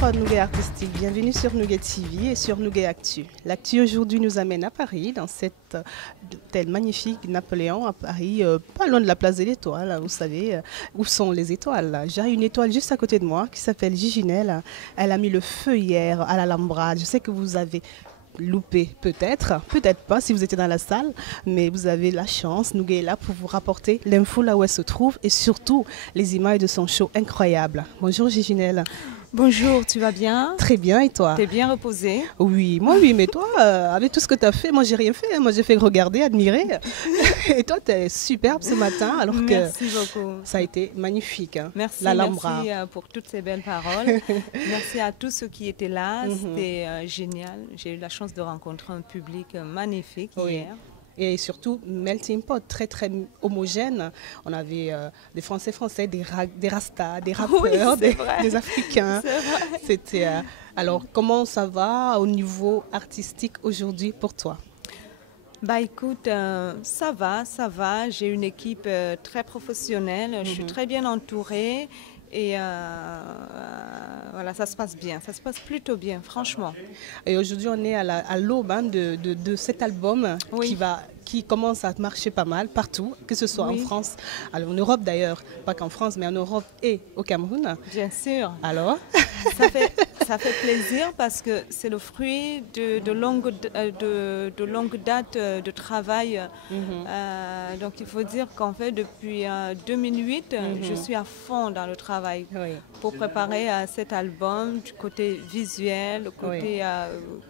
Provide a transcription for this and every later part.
Bonjour Nougat Artistique, bienvenue sur Nougat TV et sur Nougat Actu. L'actu aujourd'hui nous amène à Paris, dans cet hôtel magnifique Napoléon à Paris, pas loin de la place de l'Étoile, vous savez où sont les étoiles. J'ai une étoile juste à côté de moi qui s'appelle Giginelle. Elle a mis le feu hier à l'Alhambra. Je sais que vous avez loupé peut-être pas si vous étiez dans la salle, mais vous avez la chance, Nougat est là pour vous rapporter l'info là où elle se trouve et surtout les images de son show incroyable. Bonjour Giginelle. Bonjour, tu vas bien? Très bien, et toi? T'es bien reposée? Oui, moi oui, mais toi, avec tout ce que tu as fait, moi j'ai rien fait, moi j'ai fait regarder, admirer. Et toi, tu es superbe ce matin, alors Merci que beaucoup. Ça a été magnifique. Hein, merci, l'Alhambra. merci pour toutes ces belles paroles. Merci à tous ceux qui étaient là, c'était génial. J'ai eu la chance de rencontrer un public magnifique hier. Et surtout, melting pot, très très homogène. On avait des Français, des Rastas, des rappeurs, des Africains. C'était, alors, comment ça va au niveau artistique aujourd'hui pour toi? Bah écoute, ça va. J'ai une équipe très professionnelle. Je suis très bien entourée. Et voilà, ça se passe bien, ça se passe plutôt bien, franchement. Et aujourd'hui, on est à l'aube de cet album qui commence à marcher pas mal partout, que ce soit en France, alors en Europe d'ailleurs, pas qu'en France, mais en Europe et au Cameroun. Bien sûr. Alors ça fait plaisir parce que c'est le fruit de longues dates de travail. Donc il faut dire qu'en fait, depuis 2008, je suis à fond dans le travail pour préparer cet album du côté visuel, du côté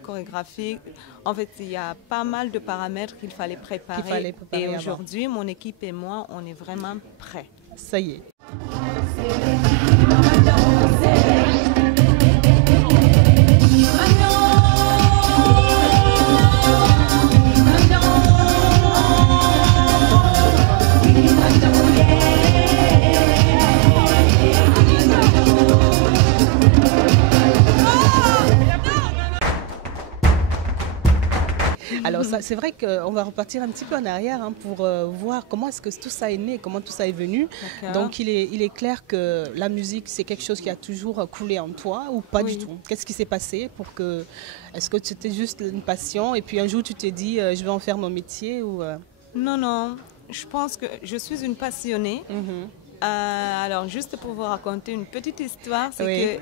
chorégraphique. En fait, il y a pas mal de paramètres qu'il fallait préparer. Et aujourd'hui, mon équipe et moi, on est vraiment prêts. Ça y est. Alors c'est vrai qu'on va repartir un petit peu en arrière pour voir comment est-ce que tout ça est né, comment tout ça est venu. Donc il est clair que la musique c'est quelque chose qui a toujours coulé en toi ou pas du tout? Qu'est-ce qui s'est passé pour que... Est-ce que c'était juste une passion et puis un jour tu t'es dit je vais en faire mon métier ou... Non, je pense que je suis une passionnée. Alors juste pour vous raconter une petite histoire, c'est que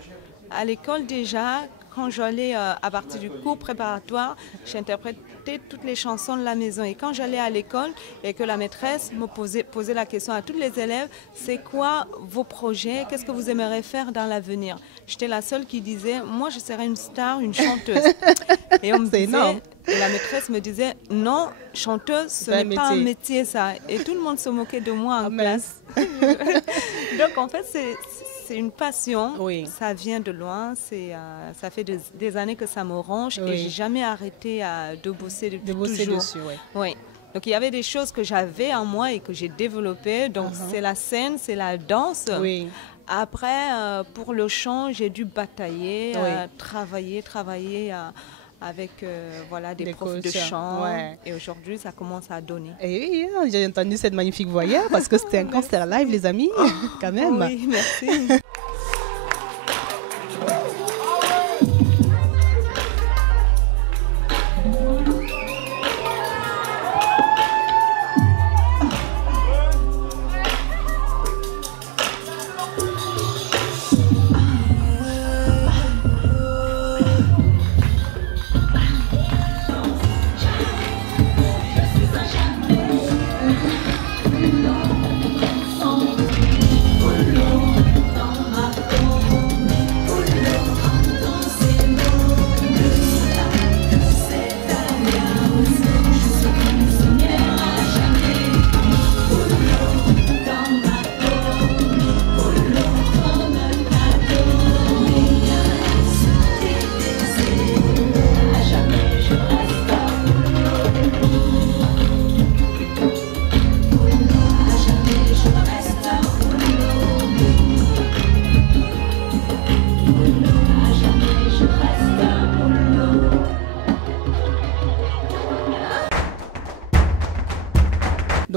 à l'école déjà, quand j'allais à partir du cours préparatoire, j'interprétais toutes les chansons de la maison. Et quand j'allais à l'école et que la maîtresse me posait la question à tous les élèves, c'est quoi vos projets? Qu'est-ce que vous aimeriez faire dans l'avenir? J'étais la seule qui disait, moi je serais une star, une chanteuse. Et on me disait, énorme. Et la maîtresse me disait, non, chanteuse, ce n'est pas un métier ça. Et tout le monde se moquait de moi en classe. Donc en fait, c'est une passion, ça vient de loin, ça fait des années que ça me ronge et j'ai jamais arrêté de bosser depuis toujours. Dessus, Donc il y avait des choses que j'avais en moi et que j'ai développées, donc c'est la scène, c'est la danse. Après, pour le chant, j'ai dû batailler, travailler avec des profs de chant. Et aujourd'hui, ça commence à donner. Et oui, j'ai entendu cette magnifique voix hier parce que c'était un concert live, les amis, quand même. Oui, merci.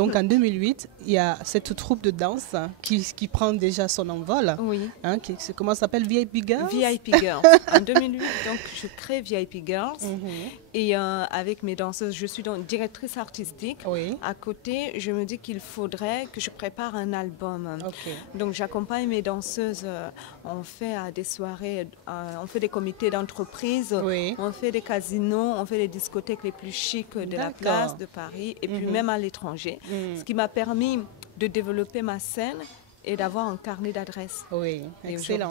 Donc en 2008, il y a cette troupe de danse qui prend déjà son envol. Oui. Hein, comment ça s'appelle, VIP Girls? VIP Girls. En 2008, donc, je crée VIP Girls. Et avec mes danseuses, je suis donc directrice artistique. Oui. À côté, je me dis qu'il faudrait que je prépare un album. Okay. Donc j'accompagne mes danseuses. On fait des soirées, on fait des comités d'entreprise, oui. on fait des casinos, on fait des discothèques les plus chics de la place de Paris et puis même à l'étranger. Ce qui m'a permis de développer ma scène et d'avoir un carnet d'adresses. Oui, excellent.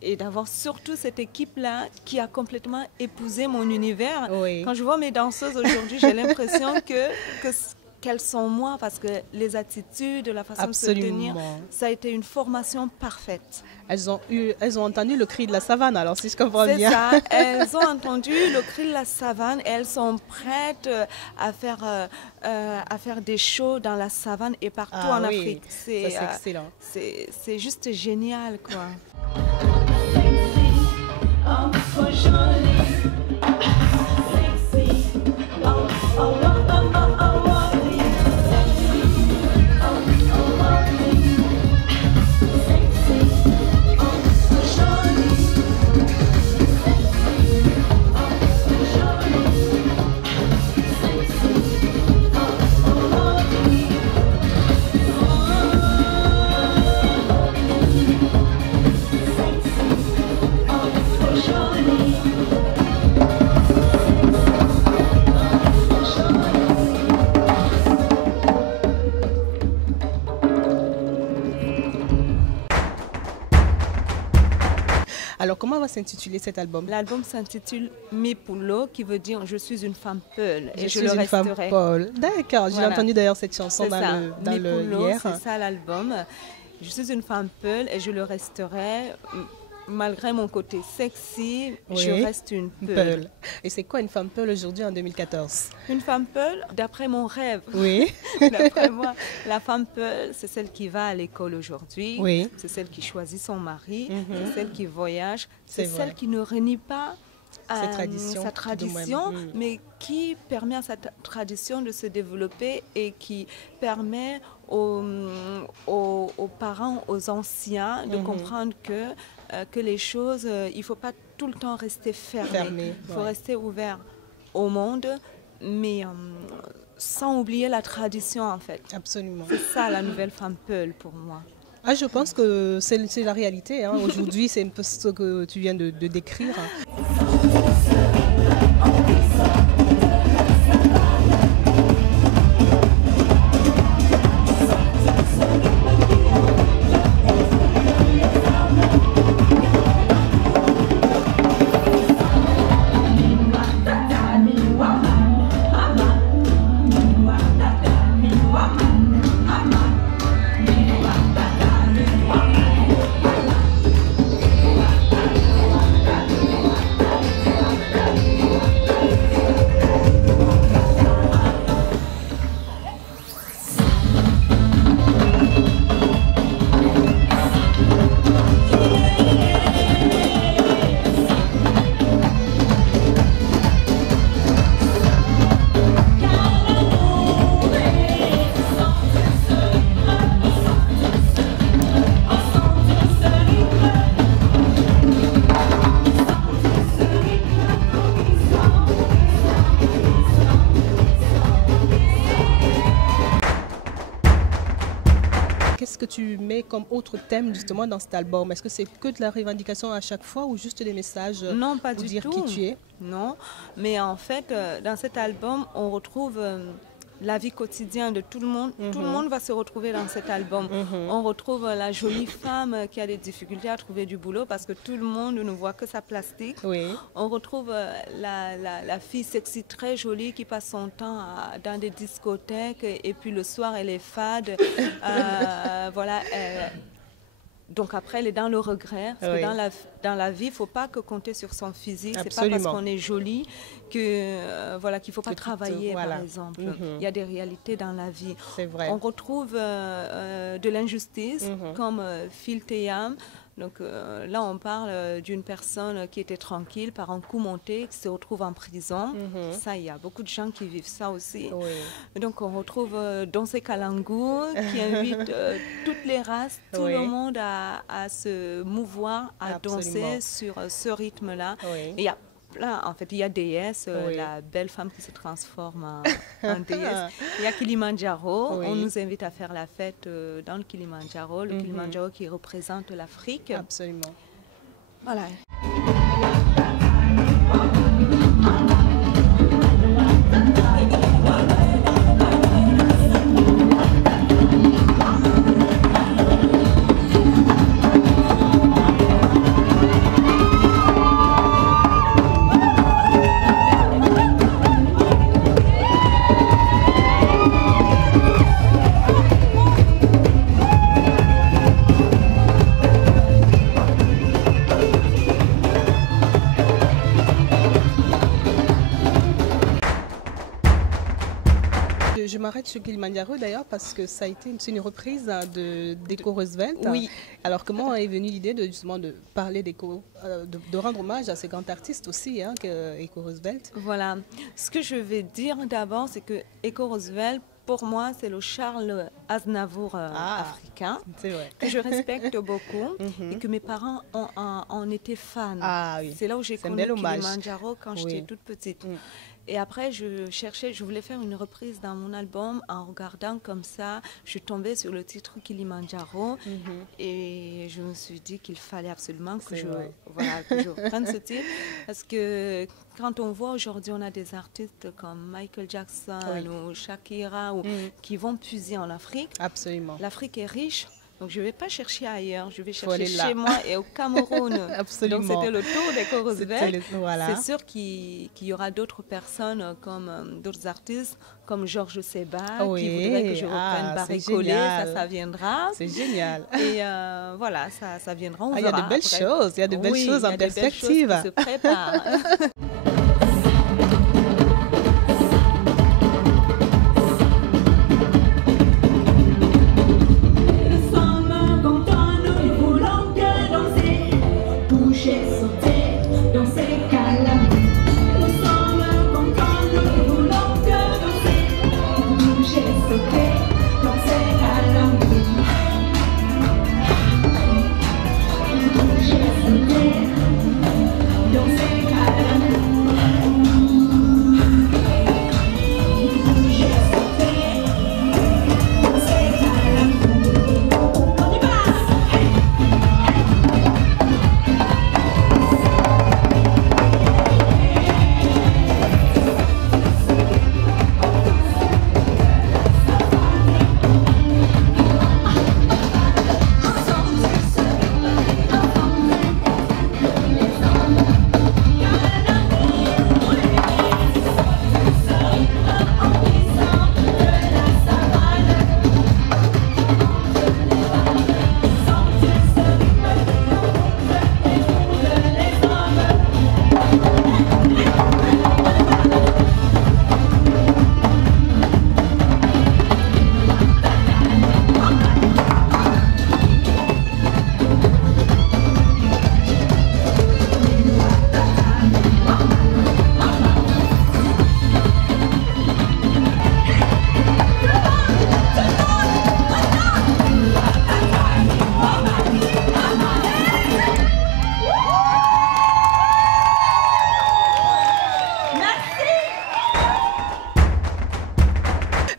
Et d'avoir surtout cette équipe-là qui a complètement épousé mon univers. Oui. Quand je vois mes danseuses aujourd'hui, j'ai l'impression qu'elles sont moi, parce que les attitudes, la façon Absolument. de se tenir, ça a été une formation parfaite. Elles ont entendu le cri de la savane, alors si je comprends bien. C'est ça, elles ont entendu le cri de la savane et elles sont prêtes à faire des shows dans la savane et partout en Afrique. C'est excellent. C'est juste génial, quoi. Alors, comment va s'intituler cet album? L'album s'intitule Mi Pulo, qui veut dire « Je suis une femme Peul » et je le resterai. Femme Peul. D'accord, j'ai entendu d'ailleurs cette chanson dans le hier. C'est ça l'album. Je suis une femme Peul et je le resterai. Malgré mon côté sexy, je reste une Peul. Et c'est quoi une femme Peul aujourd'hui en 2014? Une femme Peul, d'après mon rêve. Oui. D'après moi, la femme Peul, c'est celle qui va à l'école aujourd'hui. Oui. C'est celle qui choisit son mari. C'est celle qui voyage. C'est vrai. celle qui ne renie pas sa tradition, mais qui permet à sa tradition de se développer et qui permet aux parents, aux anciens de comprendre que les choses, il ne faut pas tout le temps rester fermé. Il faut rester ouvert au monde, mais sans oublier la tradition en fait. Absolument. C'est ça la nouvelle femme Peul pour moi. Ah, je pense que c'est la réalité. Hein. Aujourd'hui, c'est un peu ce que tu viens de décrire. Qu'est-ce que tu mets comme autre thème justement dans cet album? Est-ce que c'est que de la revendication à chaque fois ou juste des messages pour dire qui tu es? Non, mais en fait, dans cet album, on retrouve la vie quotidienne de tout le monde. Tout le monde va se retrouver dans cet album. On retrouve la jolie femme qui a des difficultés à trouver du boulot parce que tout le monde ne voit que sa plastique. Oui. On retrouve la fille sexy très jolie qui passe son temps dans des discothèques et puis le soir elle est fade. Voilà. Donc après, elle est dans le regret. Parce que dans la vie, il ne faut pas que compter sur son physique. Ce n'est pas parce qu'on est jolie que, voilà, qu'il ne faut pas travailler, par exemple. Il y a des réalités dans la vie. C'est vrai. On retrouve de l'injustice, comme Phil Teyam. Donc là, on parle d'une personne qui était tranquille, par un coup monté, qui se retrouve en prison. Ça, il y a beaucoup de gens qui vivent ça aussi. Donc on retrouve Danser Kalangu, qui invite toutes les races, tout le monde à se mouvoir, à danser sur ce rythme-là. Et il y a plein, en fait, il y a déesse, la belle femme qui se transforme en déesse. Il y a Kilimandjaro, on nous invite à faire la fête dans le Kilimandjaro, Kilimandjaro qui représente l'Afrique. Absolument. Voilà. Je m'arrête sur Kilimandjaro d'ailleurs parce que ça a été une reprise d'Eco Roosevelt. Oui. Alors comment est venue l'idée justement de parler de rendre hommage à ce grand artiste aussi, qu'Eco Roosevelt? Voilà. Ce que je vais dire d'abord, c'est que Eco Roosevelt, pour moi, c'est le Charles Aznavour africain, que je respecte beaucoup et que mes parents en étaient fans. C'est là où j'ai connu Kilimandjaro quand j'étais toute petite. Et après, je voulais faire une reprise dans mon album. En regardant comme ça, je suis tombée sur le titre Kilimandjaro. Et je me suis dit qu'il fallait absolument que je prenne ce titre. Parce que quand on voit aujourd'hui, on a des artistes comme Michael Jackson ou Shakira qui vont puiser en Afrique. Absolument. L'Afrique est riche. Donc, je ne vais pas chercher ailleurs, je vais chercher chez moi et au Cameroun. Absolument. Donc, c'était le tour d'Eco Roosevelt. Voilà. C'est sûr qu'il y aura d'autres personnes, comme d'autres artistes, comme Georges Seba, qui voudrait que je reprenne Barré Collé. Ça viendra. C'est génial. Et voilà, ça viendra. Il y a de belles choses, il y a de belles choses en perspective. Il y a de belles choses qui se préparent.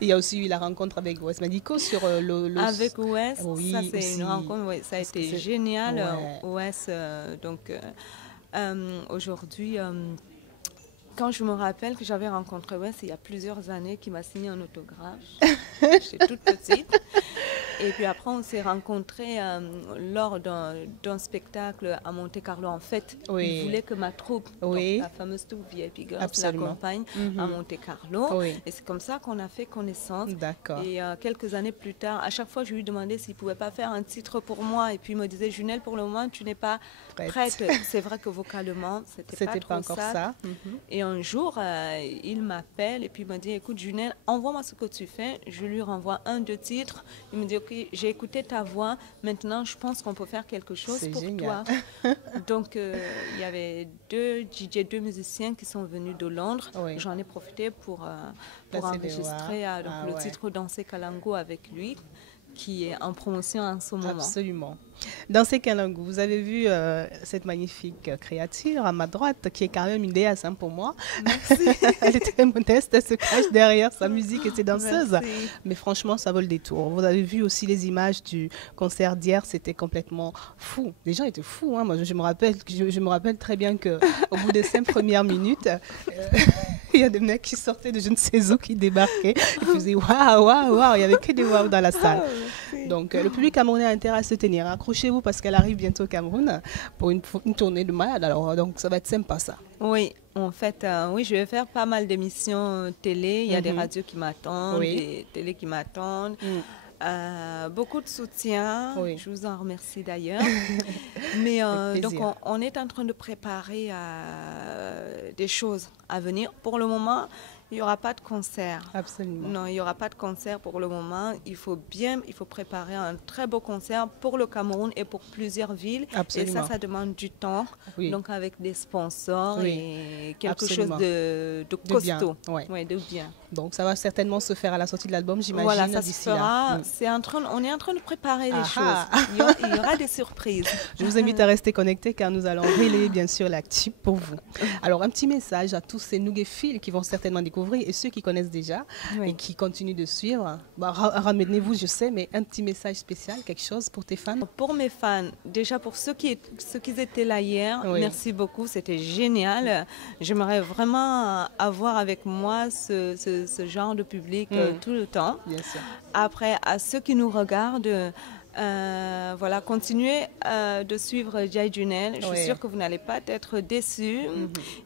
Il y a aussi eu la rencontre avec Wes Madiko sur Avec Wes, ça c'est une rencontre, ça a été génial. Wes, donc aujourd'hui, quand je me rappelle que j'avais rencontré Wes il y a plusieurs années, qui m'a signé un autographe, j'étais toute petite. Et puis après, on s'est rencontrés lors d'un spectacle à Monte-Carlo. En fait, il voulait que ma troupe, donc la fameuse troupe VIP Girls, l'accompagne à Monte-Carlo. Et c'est comme ça qu'on a fait connaissance. Et quelques années plus tard, à chaque fois, je lui demandais s'il ne pouvait pas faire un titre pour moi. Et puis il me disait, Junelle, pour le moment, tu n'es pas prête. C'est vrai que vocalement, c'était pas encore ça. Et un jour, il m'appelle et puis il me dit, écoute, Junelle, envoie-moi ce que tu fais. Je lui renvoie 1, 2 titres. Il me dit, ok, j'ai écouté ta voix, maintenant je pense qu'on peut faire quelque chose pour génial. toi. Donc il y avait deux DJ, deux musiciens qui sont venus de Londres. Oui. J'en ai profité pour enregistrer le titre Danser Kalango avec lui, qui est en promotion en ce moment. Absolument. Dans ces Kalangu, vous avez vu cette magnifique créature à ma droite, qui est quand même une déesse pour moi. Merci. Elle est très modeste, elle se cache derrière sa musique et ses danseuses. Merci. Mais franchement, ça vaut le détour. Vous avez vu aussi les images du concert d'hier, c'était complètement fou. Les gens étaient fous. Hein. Moi, je me rappelle très bien qu'au bout des 5 premières minutes, il y a des mecs qui sortaient de je ne sais où, qui débarquaient. Ils faisaient waouh, waouh, waouh. Il n'y avait que des waouh dans la salle. Donc, le public camerounais a intérêt à se tenir. Accrochez-vous parce qu'elle arrive bientôt au Cameroun pour une tournée de malade. Alors, donc, ça va être sympa, ça. Oui, en fait, oui, je vais faire pas mal d'émissions télé. Il y a des radios qui m'attendent, des télés qui m'attendent. Beaucoup de soutien. Oui. Je vous en remercie d'ailleurs. Mais donc, on est en train de préparer des choses à venir. Pour le moment, il n'y aura pas de concert. Absolument. Non, il n'y aura pas de concert pour le moment. Il faut préparer un très beau concert pour le Cameroun et pour plusieurs villes. Absolument. Et ça demande du temps. Oui. Donc avec des sponsors et quelque Absolument. chose de costaud. Ouais, de bien. Donc ça va certainement se faire à la sortie de l'album, j'imagine. Voilà, ça se fera. On est en train de préparer les choses. Il y aura des surprises. Je vous invite à rester connectés car nous allons relayer bien sûr l'actu pour vous. Alors un petit message à tous ces nougéphiles qui vont certainement découvrir et ceux qui connaissent déjà et qui continuent de suivre. Ramenez-vous, je sais, mais un petit message spécial, quelque chose pour tes fans? Pour mes fans, déjà pour ceux qui étaient là hier, merci beaucoup, c'était génial. J'aimerais vraiment avoir avec moi ce genre de public tout le temps. Bien sûr. Après, à ceux qui nous regardent, voilà, continuez de suivre Jai Junel. Je suis sûre que vous n'allez pas être déçus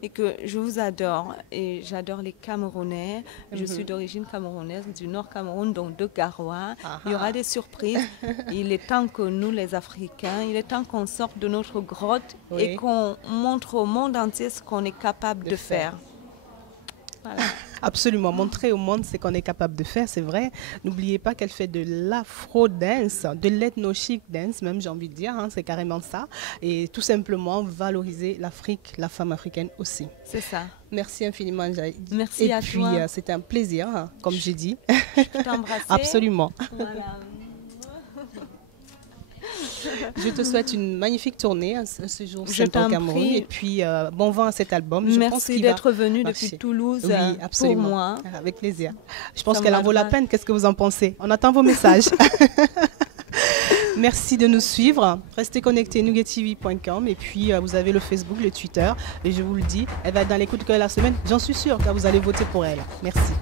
et que je vous adore. Et j'adore les Camerounais. Je suis d'origine camerounaise, du Nord Cameroun, donc de Garoua. Il y aura des surprises. Il est temps que nous, les Africains, il est temps qu'on sorte de notre grotte et qu'on montre au monde entier ce qu'on est capable de faire. Voilà. Absolument, montrer au monde ce qu'on est capable de faire, c'est vrai. N'oubliez pas qu'elle fait de l'afro-dance, de l'ethno-chic dance, même j'ai envie de dire, c'est carrément ça. Et tout simplement valoriser l'Afrique, la femme africaine aussi. C'est ça. Merci infiniment, Jai. Merci à toi. Et puis, c'était un plaisir, comme j'ai dit. Je peux t'embrasser. Absolument. Voilà. Je te souhaite une magnifique tournée, un séjour au Cameroun. Et puis, bon vent à cet album. Merci d'être venu depuis Toulouse pour moi. Avec plaisir. Je pense qu'elle en vaut la peine. Qu'est-ce que vous en pensez? On attend vos messages. Merci de nous suivre. Restez connectés nougettv.com et puis vous avez le Facebook, le Twitter. Et je vous le dis, elle va être dans les coups de cœur la semaine. J'en suis sûre car vous allez voter pour elle. Merci.